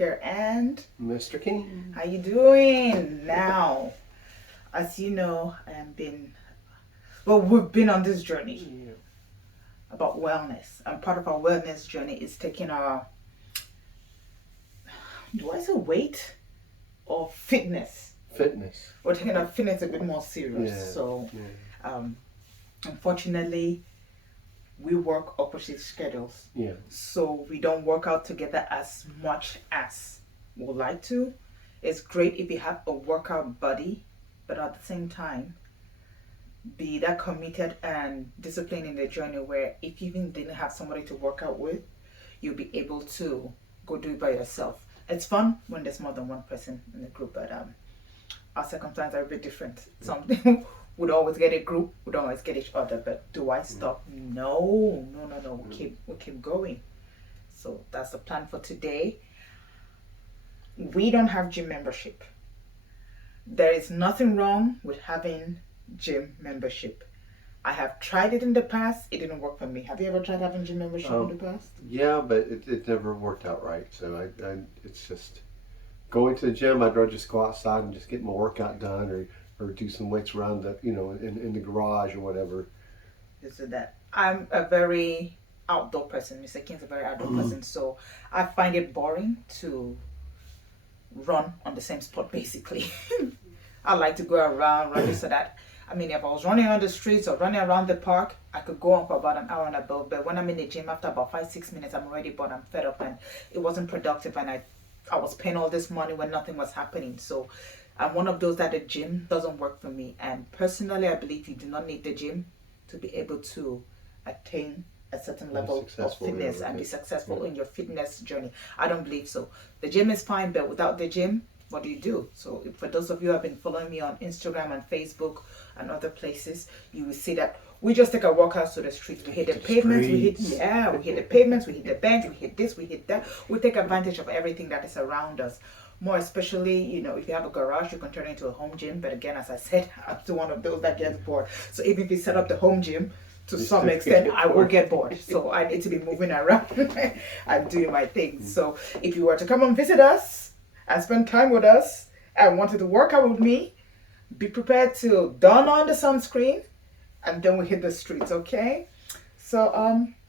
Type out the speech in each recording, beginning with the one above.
here and Mr. King. how you doing? Now, as you know, we've been on this journey about wellness, and part of our wellness journey is taking our, do I say weight or fitness? Fitness. We're taking our fitness a bit more serious. Yeah. So, unfortunately, we work opposite schedules. Yeah. So we don't work out together as much as we would like to. It's great if you have a workout buddy, but at the same time, be that committed and disciplined in the journey where if you even didn't have somebody to work out with, you'll be able to go do it by yourself. It's fun when there's more than one person in the group, but our circumstances are a bit different. Something we'd always get a group, we'd always get each other, but do I stop? No. We keep going. So that's the plan for today. We don't have gym membership. There is nothing wrong with having gym membership. I have tried it in the past. It didn't work for me. Have you ever tried having gym membership in the past? Yeah, but it never worked out right. So I it's just going to the gym. I'd rather just go outside and just get my workout done, or do some weights around the in the garage or whatever. This is that. I'm a very outdoor person. Mr. King's a very outdoor person, so I find it boring to run on the same spot basically. I like to go around running so that, I mean, if I was running on the streets or running around the park, I could go on for about an hour and above. But when I'm in the gym, after about 5-6 minutes, I'm already bored, I'm fed up, and it wasn't productive, and I was paying all this money when nothing was happening. So I'm one of those that the gym doesn't work for me. And personally, I believe you do not need the gym to be able to attain a certain level of fitness and be successful in your fitness journey. I don't believe so. The gym is fine, but without the gym, what do? So for those of you who have been following me on Instagram and Facebook and other places, you will see that we just take our workouts to the streets. We hit the pavements, we hit the pavements, we hit the bench, we hit this, we hit that. We take advantage of everything that is around us. More especially, if you have a garage, you can turn it into a home gym. But again, as I said, I'm still one of those that gets bored. So even if you set up the home gym, to some extent, I will get bored. So I need to be moving around and doing my things. So if you were to come and visit us and spend time with us and wanted to work out with me, be prepared to don on the sunscreen, and then we hit the streets, okay? So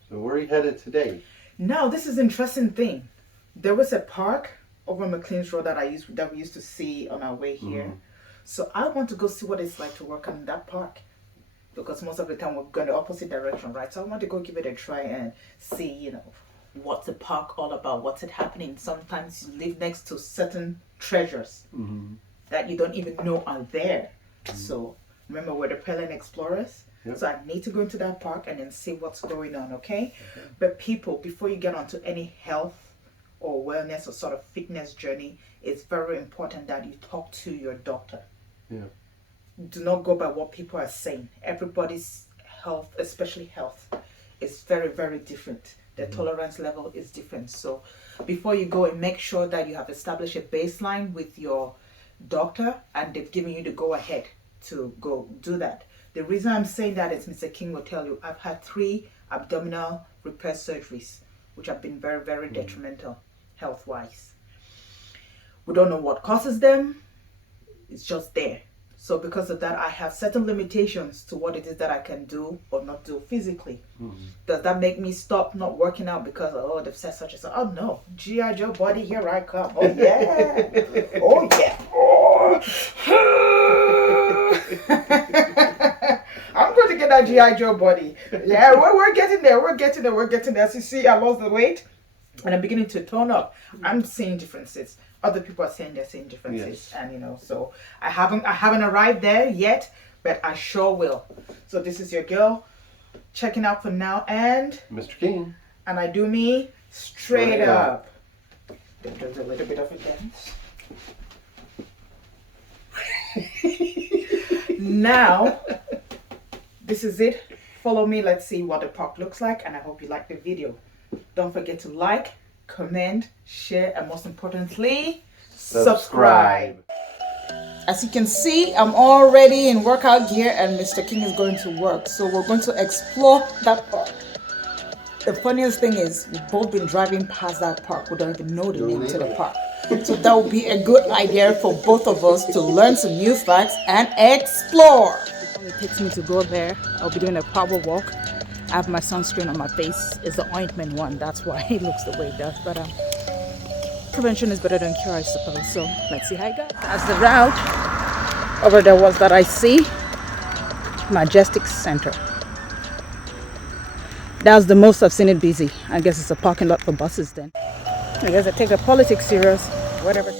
where are you headed today? Now, this is an interesting thing. There was a park over McLean's Road that we used to see on our way here. So I want to go see what it's like to work out in that park, because most of the time we're going the opposite direction, right? So I want to go give it a try and see, what's the park all about? What's it happening? Sometimes you live next to certain treasures that you don't even know are there. So remember, we're the Pearland explorers. Yep. So I need to go into that park and then see what's going on, okay? But people, before you get onto any health or wellness or sort of fitness journey, it's very important that you talk to your doctor. Yeah. Do not go by what people are saying. Everybody's health, especially health, is very, very different. The tolerance level is different. So before you go, and make sure that you have established a baseline with your doctor and they've given you the go ahead to go do that. The reason I'm saying that is Mr. King will tell you, I've had 3 abdominal repair surgeries, which have been very, very detrimental health-wise. We don't know what causes them. It's just there. So because of that, I have certain limitations to what it is that I can do or not do physically. Does that make me stop not working out because, they've said such and such? Oh, no. G.I. Joe body, here I come. Oh, yeah. Oh, yeah. I'm going to get that G.I. Joe body. Yeah, we're getting there. We're getting there. As you see, I lost the weight and I'm beginning to tone up. I'm seeing differences. Other people are saying they're seeing differences. Yes. And so I haven't arrived there yet, but I sure will. So this is your girl checking out for now, and Mr. King. And I do me straight up. There's a little bit of a dance. Now, this is it. Follow me. Let's see what the park looks like, and I hope you like the video. Don't forget to like, comment, share, and most importantly, subscribe. As you can see, I'm already in workout gear and Mr. King is going to work. So we're going to explore that park. The funniest thing is, we've both been driving past that park. We don't even know the name to the park. So that would be a good idea for both of us to learn some new facts and explore. It takes me to go there. I'll be doing a power walk. I have my sunscreen on my face. It's the ointment one. That's why it looks the way it does. But prevention is better than cure, I suppose. So let's see how it goes. That's the route. Over there was that I see. Majestic Center. That's the most I've seen it busy. I guess it's a parking lot for buses then. I guess I take the politics serious. Whatever.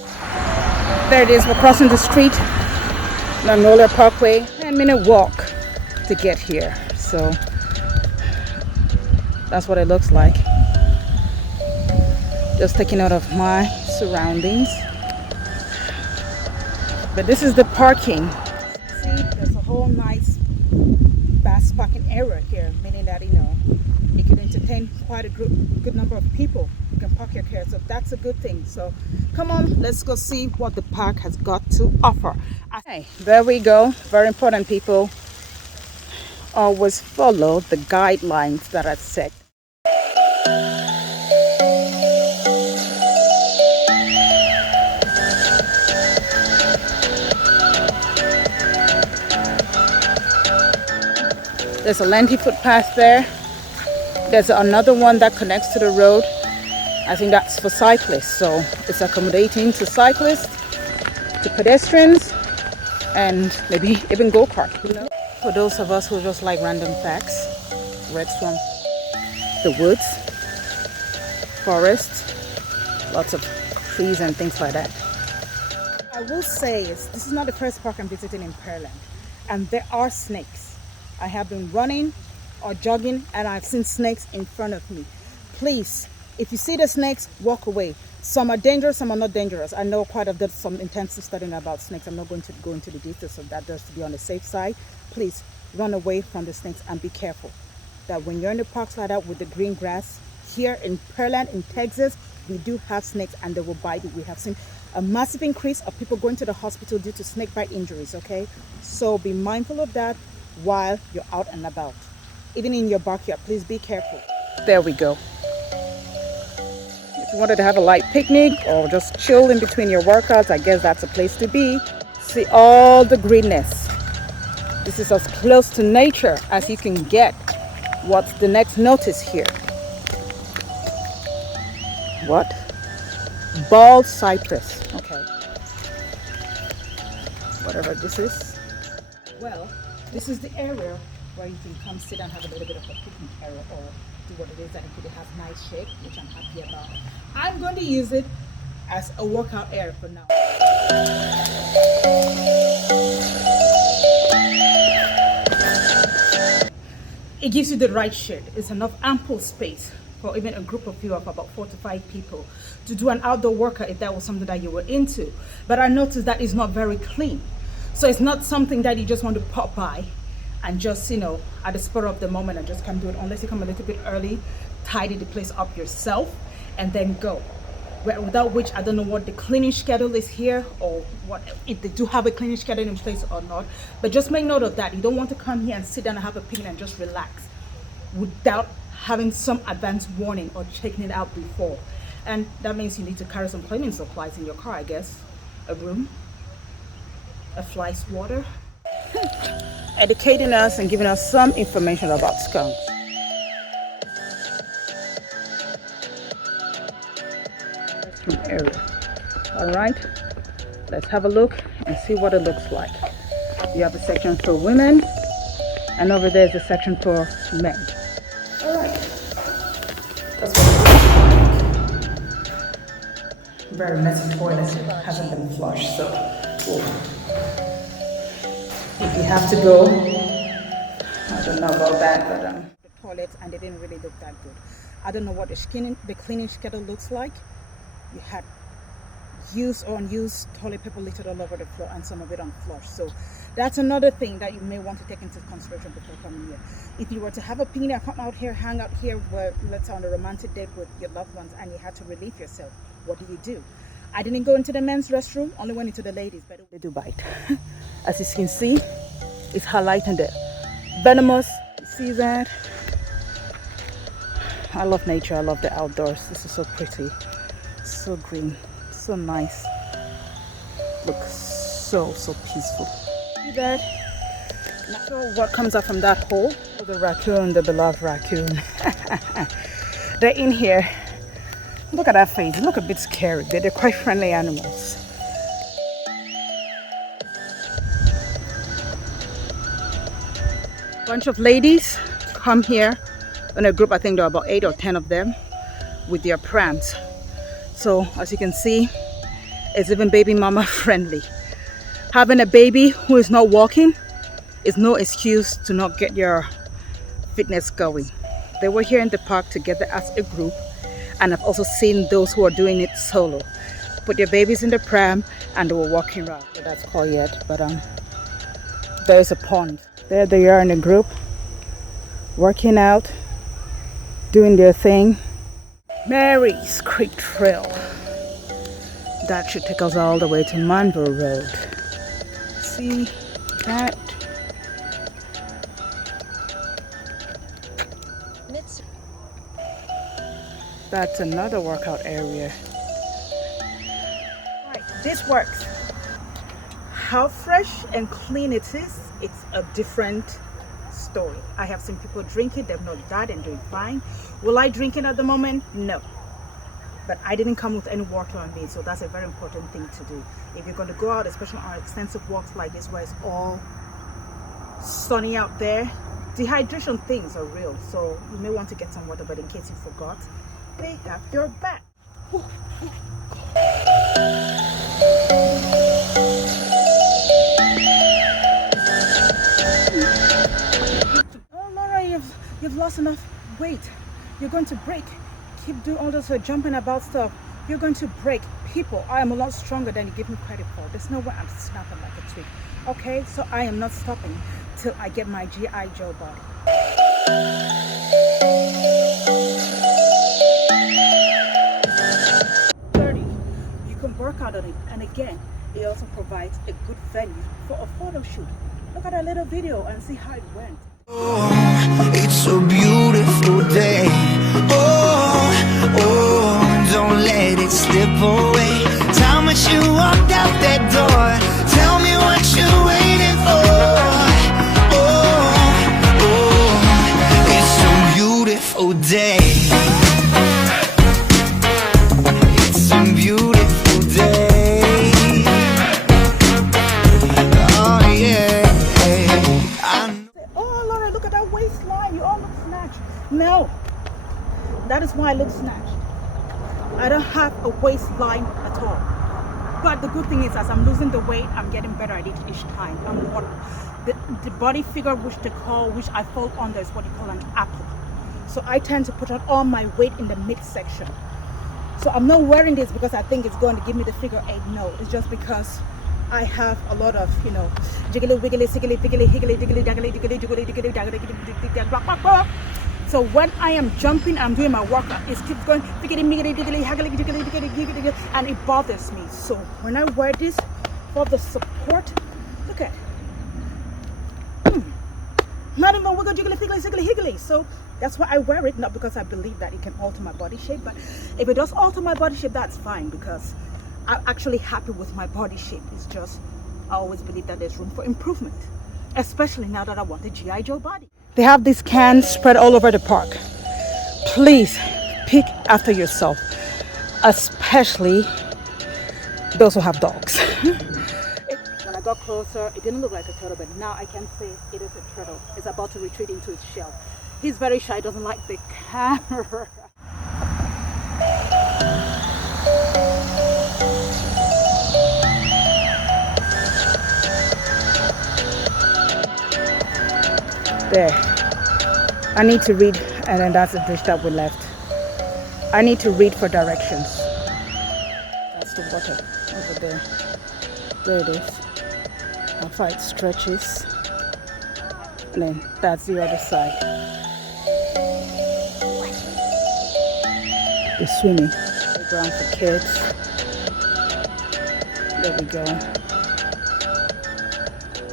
There it is. We're crossing the street. Magnolia Parkway. 10-minute walk to get here. So that's what it looks like. Just taking out of my surroundings. But this is the parking. See, there's a whole nice vast parking area here, meaning that, you can entertain quite a good number of people. You can park your car, so that's a good thing. So come on, let's go see what the park has got to offer. Okay, there we go. Very important, people. Always follow the guidelines that are set. There's a lengthy footpath there. There's another one that connects to the road. I think that's for cyclists, so it's accommodating to cyclists, to pedestrians, and maybe even go-kart. For those of us who just like random facts, Restroom, the woods, forest, lots of trees and things like that. I will say this is not the first park I'm visiting in Pearland, and there are snakes. I have been running or jogging and I've seen snakes in front of me. Please, if you see the snakes, walk away. Some are dangerous, some are not dangerous. I know quite a bit, some intensive studying about snakes. I'm not going to go into the details of that, just to be on the safe side. Please run away from the snakes and be careful. That when you're in the parks like that with the green grass, here in Pearland, in Texas, we do have snakes and they will bite you. We have seen a massive increase of people going to the hospital due to snake bite injuries, okay? So be mindful of that while you're out and about. Even in your backyard, please be careful. There we go. If you wanted to have a light picnic or just chill in between your workouts, I guess that's a place to be. See all the greenness. This is as close to nature as you can get. What's the next notice here? What? Bald cypress. Okay. Whatever this is. Well, this is the area where you can come sit and have a little bit of a picnic area or do what it is that it has nice shade, which I'm happy about. I'm going to use it as a workout area for now. It gives you the right shade. It's enough ample space for even a group of you of about 4 to 5 people to do an outdoor workout if that was something that you were into. But I noticed that it's not very clean. So it's not something that you just want to pop by and just, at the spur of the moment and just come do it, unless you come a little bit early, tidy the place up yourself, and then go. Without which, I don't know what the cleaning schedule is here or what, if they do have a cleaning schedule in place or not. But just make note of that. You don't want to come here and sit down and have a picnic and just relax without having some advance warning or checking it out before. And that means you need to carry some cleaning supplies in your car, I guess. A broom, a fly swatter, educating us and giving us some information about skunks. Restroom area. All right, let's have a look and see what it looks like. You have a section for women, and over there is a section for men. All right, that's what it looks like. Very messy toilet, hasn't been flushed, so. If you have to go, I don't know about that, but the toilets, and they didn't really look that good. I don't know what the cleaning schedule looks like. You had used or unused toilet paper littered all over the floor and some of it unflushed. So that's another thing that you may want to take into consideration before coming here. If you were to have a picnic, come out here, hang out here, where, let's say on a romantic date with your loved ones, and you had to relieve yourself, what do? I didn't go into the men's restroom, only went into the ladies, but they do bite. As you can see, it's highlighting the venomous. You see that? I love nature. I love the outdoors. This is so pretty, so green, so nice. Looks so peaceful. See that? Not sure what comes up from that hole. The raccoon, the beloved raccoon. They're in here. Look at that face. They look a bit scary. They're quite friendly animals. Bunch of ladies come here in a group. I think there are about 8 or 10 of them with their prams. So as you can see, it's even baby mama friendly. Having a baby who is not walking is no excuse to not get your fitness going. They were here in the park together as a group, and I've also seen those who are doing it solo. Put your babies in the pram and they were walking around. What that's called yet, but there's a pond. There they are in a group, working out, doing their thing. Mary's Creek Trail. That should take us all the way to Manville Road. See that? That's another workout area. Right, this works. How fresh and clean it is, it's a different story. I have seen people drink it, they've not died and doing fine. Will I drink it at the moment? No. But I didn't come with any water on me, so that's a very important thing to do. If you're going to go out, especially on extensive walks like this where it's all sunny out there, dehydration things are real. So you may want to get some water, but in case you forgot, they have your back. Oh Laura, you've lost enough weight. You're going to break. Keep doing all this jumping about stuff. You're going to break. People, I am a lot stronger than you give me credit for. There's no way I'm snapping like a twig. Okay, so I am not stopping till I get my G.I. Joe body. You can work out on it, and again, it also provides a good venue for a photo shoot. Look at a little video and see how it went. Oh, it's a beautiful day. Oh, don't let it slip away. Time that you walked out that door, tell me what you're waiting for. It's a beautiful day. It's a beautiful day. Oh yeah. Oh Laura, look at that waistline. You all look snatched. No, that is why I look snatched. I don't have a waistline at all. But the good thing is, as I'm losing the weight, I'm getting better at it each time. The body figure which I fall under is what you call an apple. So I tend to put on all my weight in the midsection. So I'm not wearing this because I think it's going to give me the figure 8. No, it's just because I have a lot of, jiggly wiggly, siggly, piggly, higgly, diggly, daggly, diggly, jiggly, diggly, daggly, diggly, blah, blah, blah. So when I am jumping, I'm doing my workout, it keeps going, diggly, miggly, diggly, haggly, diggly, diggly, diggly, diggly, and it bothers me. So when I wear this for the support, look at it. Not even wiggle, jiggly, figgly, siggly, higgly. So that's why I wear it, not because I believe that it can alter my body shape, but if it does alter my body shape, that's fine, because I'm actually happy with my body shape. It's just, I always believe that there's room for improvement, especially now that I want the G.I. Joe body. They have these cans spread all over the park. Please pick after yourself, especially those who have dogs. When I got closer, it didn't look like a turtle, but now I can say it is a turtle. It's about to retreat into its shell. He's very shy, doesn't like the camera. There. I need to read, and then that's the dish that we left. I need to read for directions. That's the water over there. There it is. How far it stretches. And then that's the other side. The swimming. Playground for kids. There we go.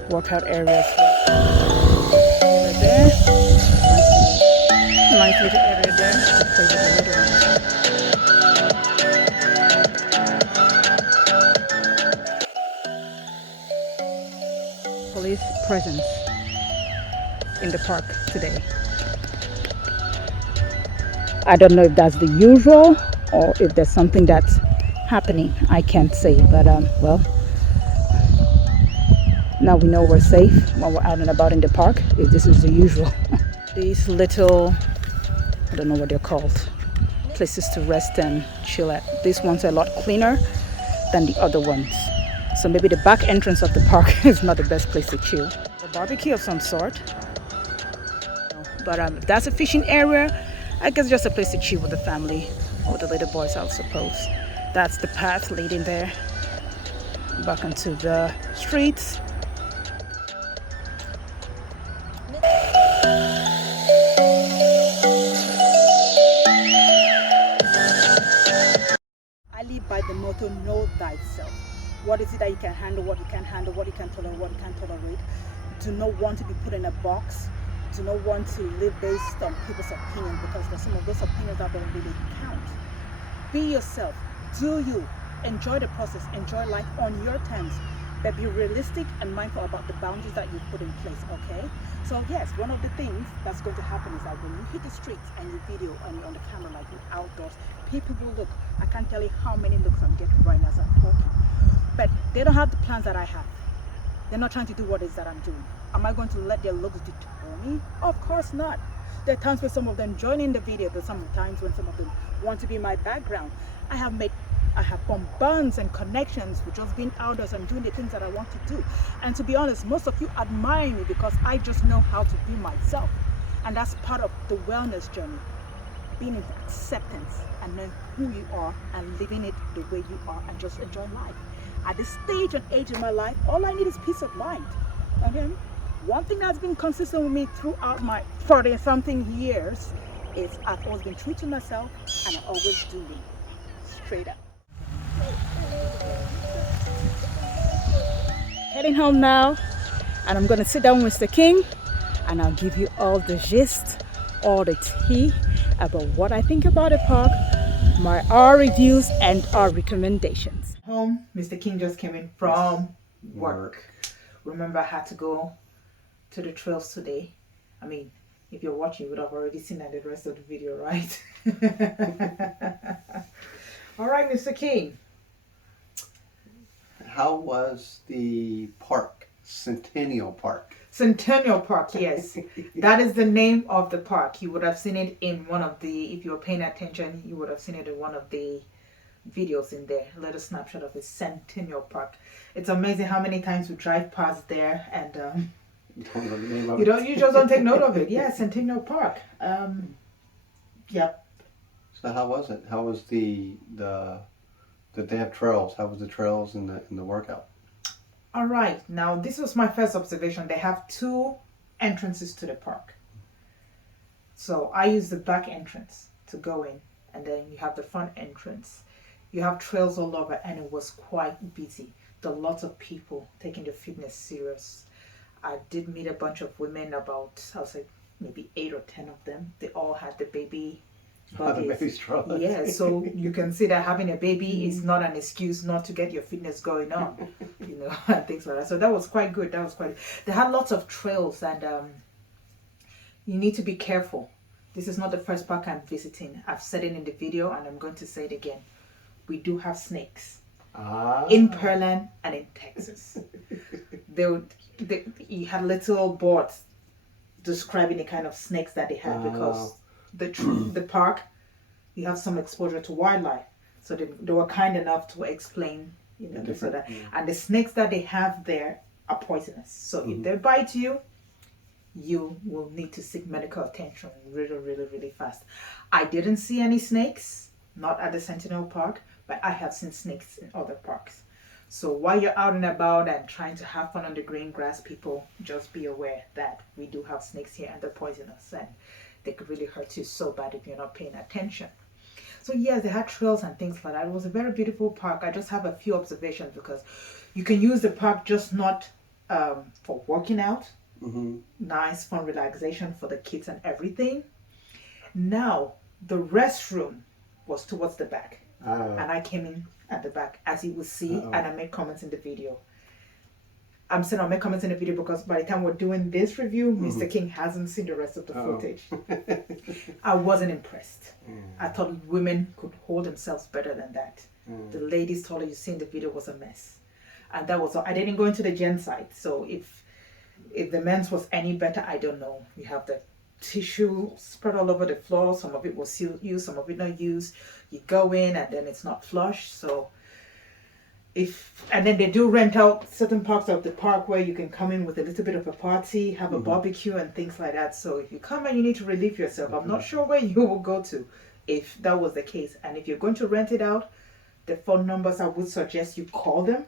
Workout areas. There. Nice little area there. presence in the park today. I don't know if that's the usual or if there's something that's happening. I can't say, but well, now we know we're safe when we're out and about in the park, if this is the usual. These little, I don't know what they're called, places to rest and chill at. These ones are a lot cleaner than the other ones. So maybe the back entrance of the park is not the best place to chill. A barbecue of some sort. But if that's a fishing area, I guess just a place to chill with the family or the little boys, I suppose. That's the path leading there back into the streets. I live by the motto, know thyself. What is it that you can handle, what you can't handle, what you can tolerate, what you can't tolerate. Do not want to be put in a box. Do not want to live based on people's opinion, because there's some of those opinions that don't really count. Be yourself. Do you. Enjoy the process. Enjoy life on your terms. But be realistic and mindful about the boundaries that you put in place, okay? So yes, one of the things that's going to happen is that when you hit the streets and you video and you're on the camera, like you're outdoors, people will look. I can't tell you how many looks I'm getting right now as I'm talking. But they don't have the plans that I have. They're not trying to do what it is that I'm doing. Am I going to let their looks deter me? Of course not. There are times when some of them join in the video. There's some times when some of them want to be in my background. I have formed bonds and connections with just being outdoors and doing the things that I want to do. And to be honest, most of you admire me because I just know how to be myself. And that's part of the wellness journey. Being in acceptance and knowing who you are and living it the way you are and just enjoy life. At this stage and age in my life, all I need is peace of mind. Okay? One thing that's been consistent with me throughout my 40-something years is I've always been true to myself and I always do me. Straight up. Heading home now, and I'm going to sit down with Mr. King and I'll give you all the gist, all the tea about what I think about the park, our reviews and our recommendations. Home, Mr. King just came in from work. Remember, I had to go to the trails today. I mean, if you're watching, you would have already seen that in the rest of the video, right? All right, Mr. King. How was the park? Centennial Park. Centennial Park, yes. That is the name of the park. You would have seen it in one of the, if you were paying attention, you would have seen it in one of the videos in there. A little snapshot of it, Centennial Park. It's amazing how many times we drive past there and you just don't take note of it. Yeah, Centennial Park. Yep. So how was it? How was the did they have trails? How was the trails in the workout? All right. Now this was my first observation. They have two entrances to the park. So I use the back entrance to go in, and then you have the front entrance. You have trails all over, and it was quite busy. There are lots of people taking their fitness serious. I did meet a bunch of women, about, I'll say maybe 8 or 10 of them. They all had the baby bodies. Yeah, so you can see that having a baby is not an excuse not to get your fitness going on, you know, and things like that. So that was quite good. They had lots of trails, and you need to be careful. This is not the first park I'm visiting. I've said it in the video, and I'm going to say it again. We do have snakes in Pearland and in Texas. You had little boards describing the kind of snakes that they had, because the park, you have some exposure to wildlife, so they were kind enough to explain, you know, so that, and the snakes that they have there are poisonous. So if they bite you, you will need to seek medical attention really, really, really fast. I didn't see any snakes, not at the Centennial Park, but I have seen snakes in other parks. So while you're out and about and trying to have fun on the green grass, people, just be aware that we do have snakes here and they're poisonous, and they could really hurt you so bad if you're not paying attention. So yes, they had trails and things like that. It was a very beautiful park. I just have a few observations, because you can use the park just not for working out. Nice fun relaxation for the kids and everything. Now the restroom was towards the back, and I came in at the back, as you will see, and I made comments in the video. I'm saying I'll make comments in the video because by the time we're doing this review, Mr. King hasn't seen the rest of the footage. I wasn't impressed. I thought women could hold themselves better than that. The ladies' toilet you see in the video was a mess. And that was all. I didn't go into the gen side. So if the men's was any better, I don't know. You have the tissue spread all over the floor. Some of it was used, some of it not used. You go in and then it's not flush. So and then they do rent out certain parts of the park where you can come in with a little bit of a party, have a barbecue and things like that. So if you come and you need to relieve yourself, I'm not sure where you will go to if that was the case. And if you're going to rent it out, the phone numbers I would suggest you call them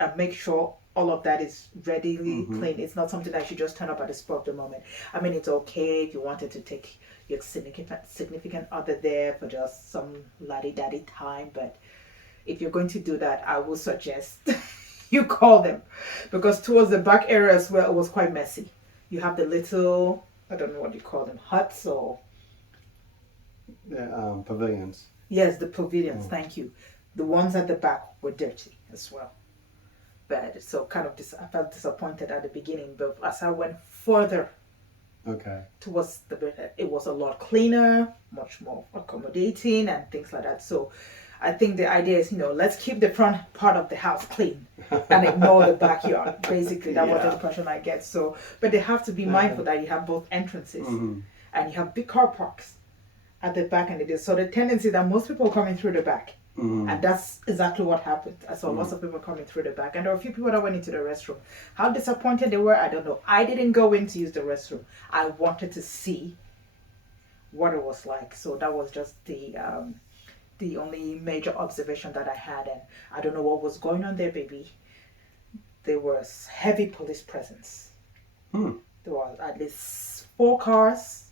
and make sure all of that is readily clean. It's not something that you just turn up at the spur of the moment. I mean, it's okay if you wanted to take your significant other there for just some laddie-daddy time, but if you're going to do that, I would suggest you call them, because towards the back area as well, it was quite messy. You have the little, I don't know what you call them, huts or... Pavilions. Yes, the pavilions, thank you. The ones at the back were dirty as well. But so kind of I felt disappointed at the beginning, but as I went further towards it was a lot cleaner, much more accommodating and things like that. So I think the idea is, let's keep the front part of the house clean and ignore the backyard. Basically, that was the impression I get. So, but they have to be mindful that you have both entrances and you have big car parks at the back and it is. So the tendency that most people are coming through the back. And that's exactly what happened. I saw lots of people coming through the back. And there were a few people that went into the restroom. How disappointed they were, I don't know. I didn't go in to use the restroom. I wanted to see what it was like. So that was just the only major observation that I had. And I don't know what was going on there, baby. There was heavy police presence. There was at least 4 cars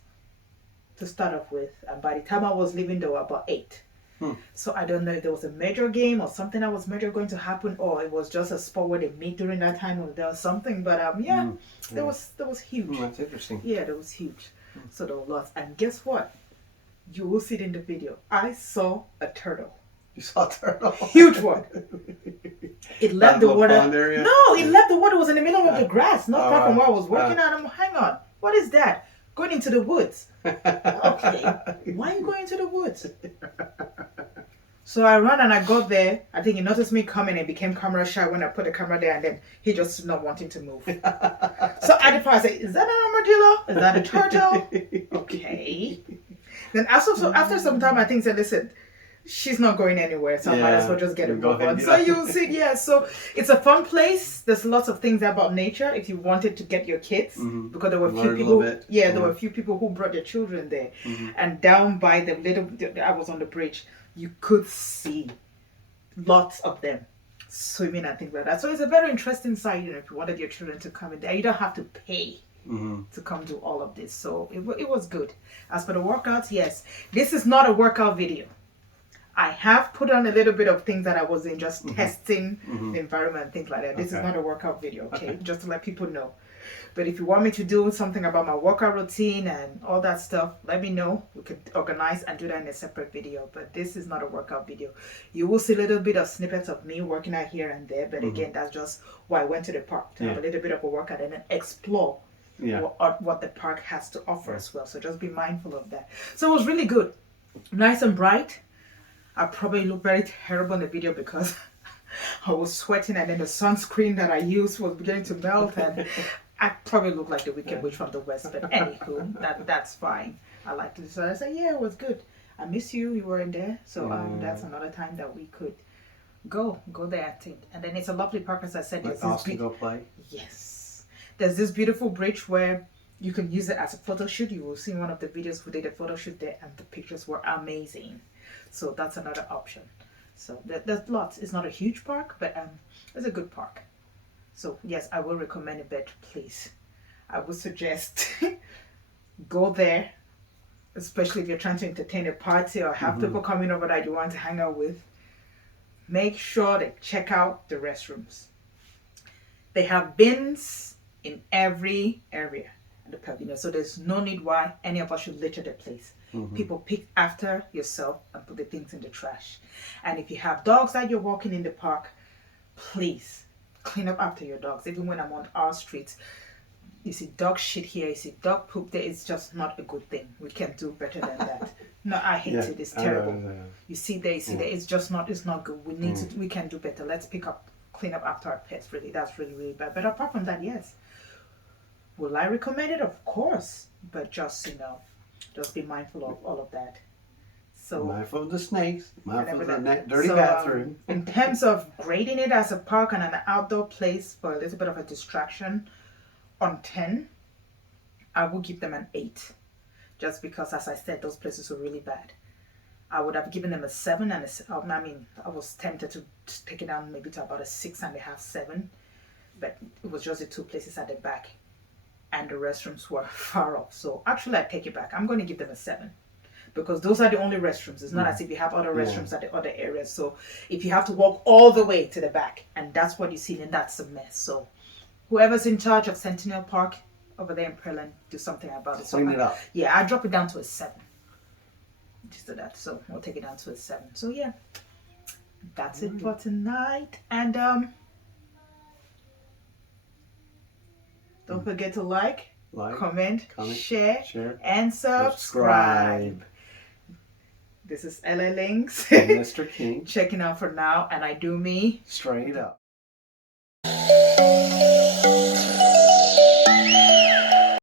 to start off with. And by the time I was leaving, there were about 8. So I don't know if there was a major game or something that was major going to happen, or it was just a spot where they meet during that time, or there was something. But there was huge. That's interesting. Yeah, there was huge. So there were lots. And guess what? You will see it in the video. I saw a turtle. You saw a turtle? Huge one. It left the water. Pond area? No, it left the water. It was in the middle of the grass, not far from where I was working at. Hang on. What is that? Going into the woods. Okay. Why are you going into the woods? So I ran and I got there. I think he noticed me coming and became camera shy when I put the camera there, and then he just not wanting to move. So at the point I said, is that an armadillo? Is that a turtle? Okay. Then after some time I think said, listen, she's not going anywhere, so I might as well just get it moving. So you'll see, so it's a fun place. There's lots of things about nature if you wanted to get your kids, because there were a few people. There were a few people who brought their children there, and down by the I was on the bridge. You could see lots of them swimming and things like that. So it's a very interesting sight, if you wanted your children to come in there. You don't have to pay to come do all of this. So it was good. As for the workouts, yes, this is not a workout video. I have put on a little bit of things that I was in, just testing the environment and things like that. This is not a workout video, okay? Just to let people know. But if you want me to do something about my workout routine and all that stuff, let me know. We could organize and do that in a separate video. But this is not a workout video. You will see a little bit of snippets of me working out here and there. But again, that's just why I went to the park, to have a little bit of a workout and then explore what the park has to offer as well. So just be mindful of that. So it was really good. Nice and bright. I probably look very terrible in the video because I was sweating, and then the sunscreen that I used was beginning to melt, and I probably look like the Wicked Witch from the West. But anywho, that's fine. I liked it. So I said, yeah, it was good. I miss you. You weren't there. So that's another time that we could go there, I think. And then it's a lovely park, as I said. Like Austin go play? Yes. There's this beautiful bridge where you can use it as a photo shoot. You will see in one of the videos we did a photo shoot there, and the pictures were amazing. So that's another option. So there's lots. It's not a huge park, but it's a good park. So yes, I will recommend it, but please, I would suggest go there, especially if you're trying to entertain a party or have people coming over that you want to hang out with. Make sure to check out the restrooms. They have bins in every area in the pavilion, so there's no need why any of us should litter the place. People pick after yourself and put the things in the trash. And if you have dogs that you're walking in the park, please clean up after your dogs. Even when I'm on our streets, you see dog shit here, you see dog poop there. It's just not a good thing. We can do better than that. No, I hate it. It's terrible. You see there, it's just not. It's not good. We need to. We can do better. Let's clean up after our pets. Really, that's really, really bad. But apart from that, yes. Will I recommend it? Of course. But just just be mindful of all of that. So mindful of the snakes, mindful of the dirty so, bathroom. In terms of grading it as a park and an outdoor place for a little bit of a distraction, on 10, I will give them an 8. Just because, as I said, those places were really bad. I would have given them a 7, and I was tempted to take it down maybe to about a 6.5, 7. But it was just the 2 places at the back, and the restrooms were far off. So actually, I take it back. I'm going to give them a 7. Because those are the only restrooms. It's not as if you have other restrooms at the other areas. So if you have to walk all the way to the back, and that's what you see, then that's a mess. So whoever's in charge of Centennial Park over there in Pearland, do something about it. So Clean it up. Yeah, I drop it down to a 7. Just do that. So we'll take it down to a 7. So yeah, that's it for tonight. And don't forget to like, comment, share, and subscribe. This is LA Links. Mr. King. Checking out for now, and I do me Straight up.